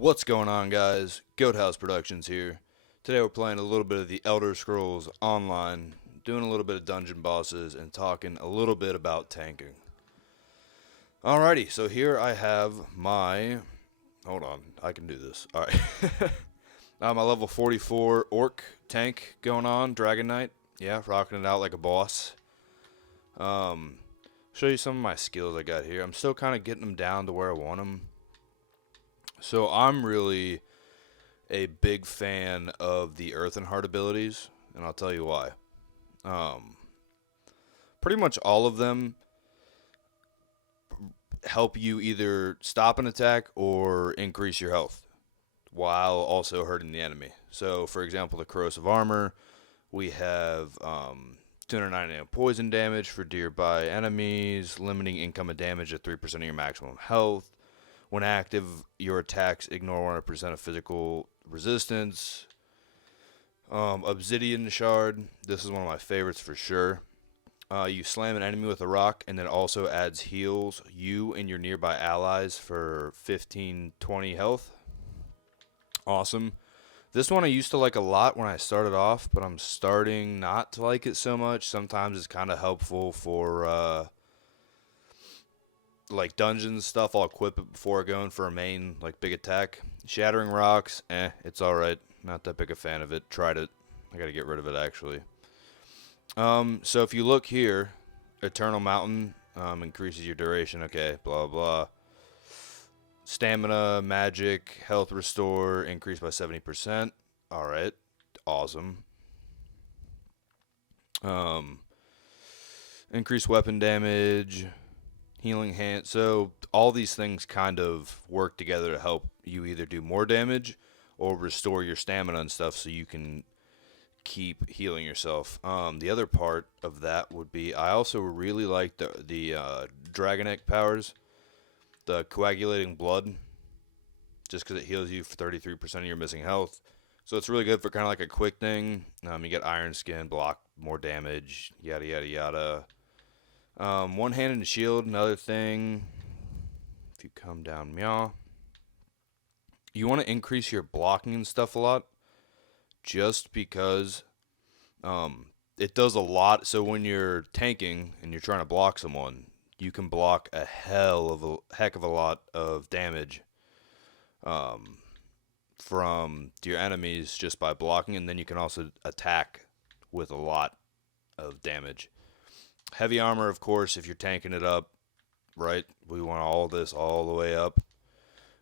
What's going on, guys? Goat House Productions here. Today we're playing a little bit of the Elder Scrolls Online, doing a little bit of dungeon bosses, and talking a little bit about tanking. Alrighty, so here I have my. Hold on, I can do this. Alright. My level 44 Orc tank going on, Dragon Knight. Yeah, rocking it out like a boss. Um, Show you some of my skills I got here. I'm still kind of getting them down to where I want them. So I'm really a big fan of the Earth and Heart abilities, and I'll tell you why. Um, Pretty much all of them help you either stop an attack or increase your health while also hurting the enemy. So, for example, the corrosive armor, we have 299 poison damage for nearby enemies, limiting incoming damage at 3% of your maximum health. When active, your attacks ignore 100% of physical resistance. Obsidian Shard. This is one of my favorites for sure. You slam an enemy with a rock, and then also adds heals you and your nearby allies for 15-20 health. Awesome. This one I used to like a lot when I started off, but I'm starting not to like it so much. Sometimes it's kind of helpful for like dungeons stuff. I'll equip it before going for a main like big attack. Shattering Rocks, it's alright. Not that big a fan of it. Tried it. I gotta get rid of it actually. So if you look here, Eternal Mountain increases your duration. Okay, blah blah. Stamina, magic, health restore, increased by 70%. Alright, awesome. Um, Increased weapon damage, healing hand. So all these things kind of work together to help you either do more damage or restore your stamina and stuff so you can keep healing yourself. The other part of that would be I also really like the Dragon Egg powers, the coagulating blood, just because it heals you for 33% of your missing health. So it's really good for kind of like a quick thing. You get Iron Skin, block more damage, yada yada yada. One hand and shield, another thing. If you come down, meow. You want to increase your blocking and stuff a lot, just because um, it does a lot. So when you're tanking and you're trying to block someone, you can block a heck of a lot of damage um, from your enemies just by blocking, and then you can also attack with a lot of damage. Heavy armor, of course, if you're tanking it up, right? We want all this all the way up.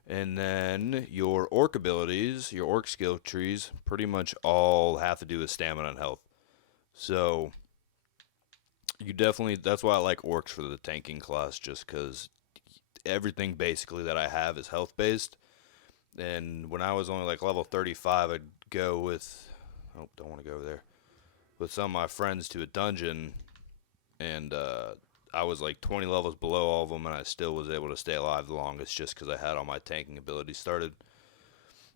And then your orc abilities, your orc skill trees, pretty much all have to do with stamina and health. So you definitely, that's why I like orcs for the tanking class, just because everything basically that I have is health based. And when I was only like level 35, I'd go with, oh, don't want to go over there, with some of my friends to a dungeon, and I was like 20 levels below all of them, and I still was able to stay alive the longest just because I had all my tanking abilities started.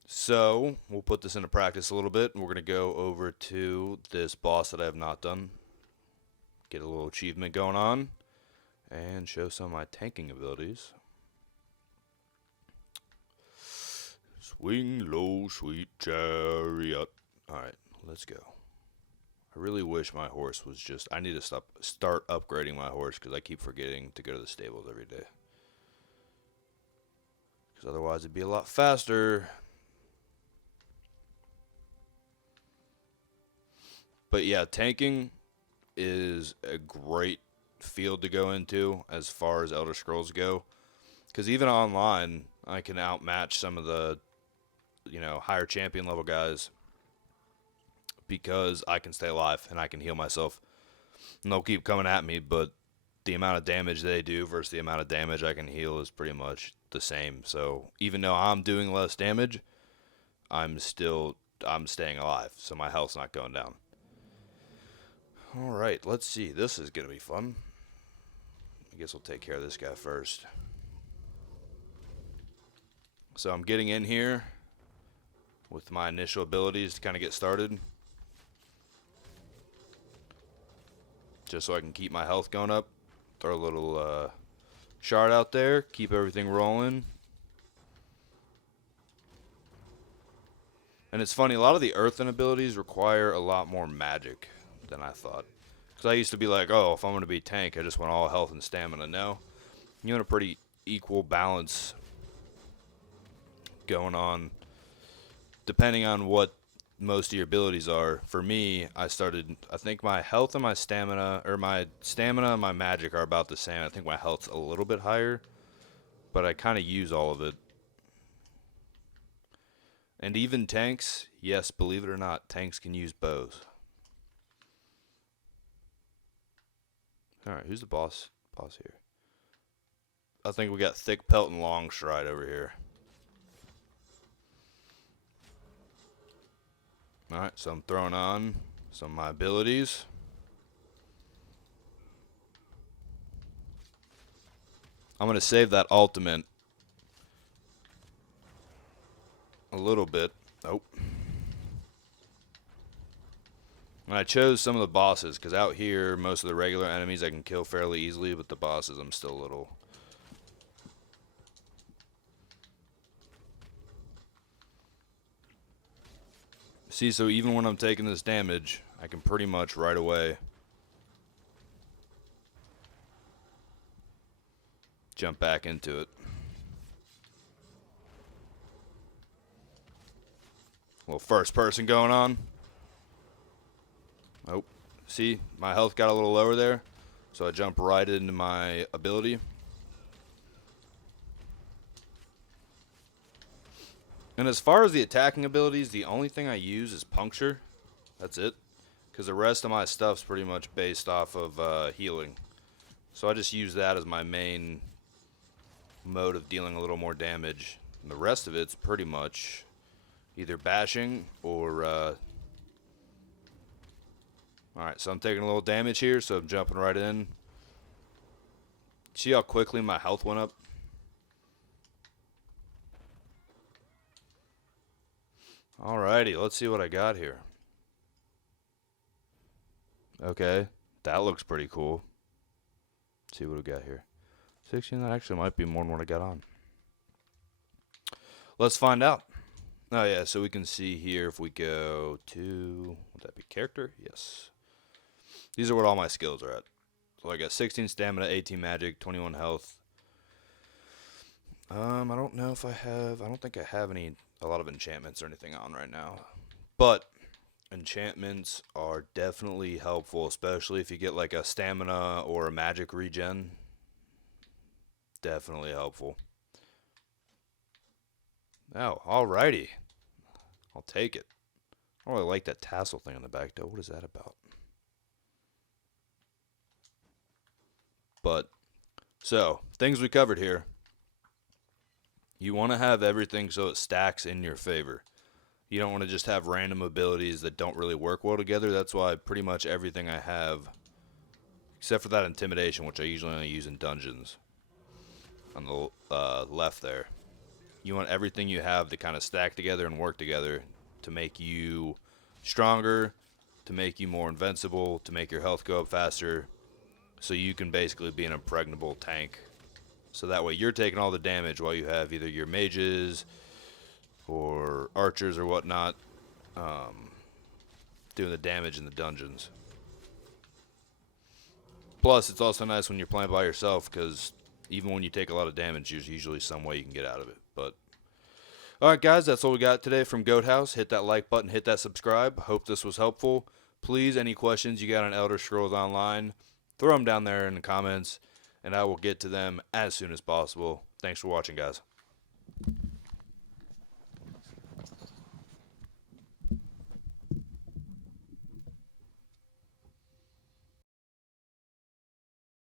So we'll put this into practice a little bit, and we're going to go over to this boss that I have not done, get a little achievement going on, and show some of my tanking abilities. Swing low, sweet chariot. Alright, let's go. I really wish my horse was just. I need to start upgrading my horse because I keep forgetting to go to the stables every day. Because otherwise it'd be a lot faster. But yeah, tanking is a great field to go into as far as Elder Scrolls go. Because even online, I can outmatch some of the, higher champion level guys because I can stay alive and I can heal myself. And they'll keep coming at me, but the amount of damage they do versus the amount of damage I can heal is pretty much the same. So even though I'm doing less damage, I'm staying alive, so my health's not going down. All right, let's see. This is gonna be fun. I guess we'll take care of this guy first. So I'm getting in here with my initial abilities to kind of get started, just so I can keep my health going up. Throw a little shard out there, keep everything rolling. And it's funny, a lot of the earthen abilities require a lot more magic than I thought. Because I used to be like, oh, if I'm going to be tank, I just want all health and stamina. No, you want a pretty equal balance going on, depending on what most of your abilities are. For me, I think my health and my stamina, or my stamina and my magic are about the same. I think my health's a little bit higher, but I kind of use all of it. And even tanks, yes, believe it or not, tanks can use bows. Alright, who's the boss here? I think we got Thick Pelt and Longstride over here. Alright, so I'm throwing on some of my abilities. I'm going to save that ultimate a little bit. Nope. And I chose some of the bosses, because out here, most of the regular enemies I can kill fairly easily, but the bosses I'm still a little... See, so even when I'm taking this damage, I can pretty much right away jump back into it. A little first person going on. Oh, see, my health got a little lower there, so I jump right into my ability. And as far as the attacking abilities, the only thing I use is Puncture. That's it. Because the rest of my stuff's pretty much based off of healing. So I just use that as my main mode of dealing a little more damage. And the rest of it's pretty much either bashing or... Alright, so I'm taking a little damage here, so I'm jumping right in. See how quickly my health went up? Alrighty, let's see what I got here. Okay, that looks pretty cool. Let's see what we got here. 16, that actually might be more than what I got on. Let's find out. Oh yeah, so we can see here if we go to, would that be character? Yes. These are what all my skills are at. So I got 16 stamina, 18 magic, 21 health. I don't know if I don't think I have a lot of enchantments or anything on right now. But enchantments are definitely helpful, especially if you get like a stamina or a magic regen. Definitely helpful. Oh, alrighty. I'll take it. I don't really like that tassel thing on the back though. What is that about? But, so, things we covered here. You want to have everything so it stacks in your favor. You don't want to just have random abilities that don't really work well together. That's why pretty much everything I have, except for that Intimidation, which I usually only use in dungeons, on the left there. You want everything you have to kind of stack together and work together to make you stronger, to make you more invincible, to make your health go up faster, so you can basically be an impregnable tank. So that way you're taking all the damage while you have either your mages or archers or whatnot doing the damage in the dungeons. Plus, it's also nice when you're playing by yourself, because even when you take a lot of damage, there's usually some way you can get out of it. But alright guys, that's all we got today from Goat House. Hit that like button, hit that subscribe. Hope this was helpful. Please, any questions you got on Elder Scrolls Online, throw them down there in the comments, and I will get to them as soon as possible. Thanks for watching, guys.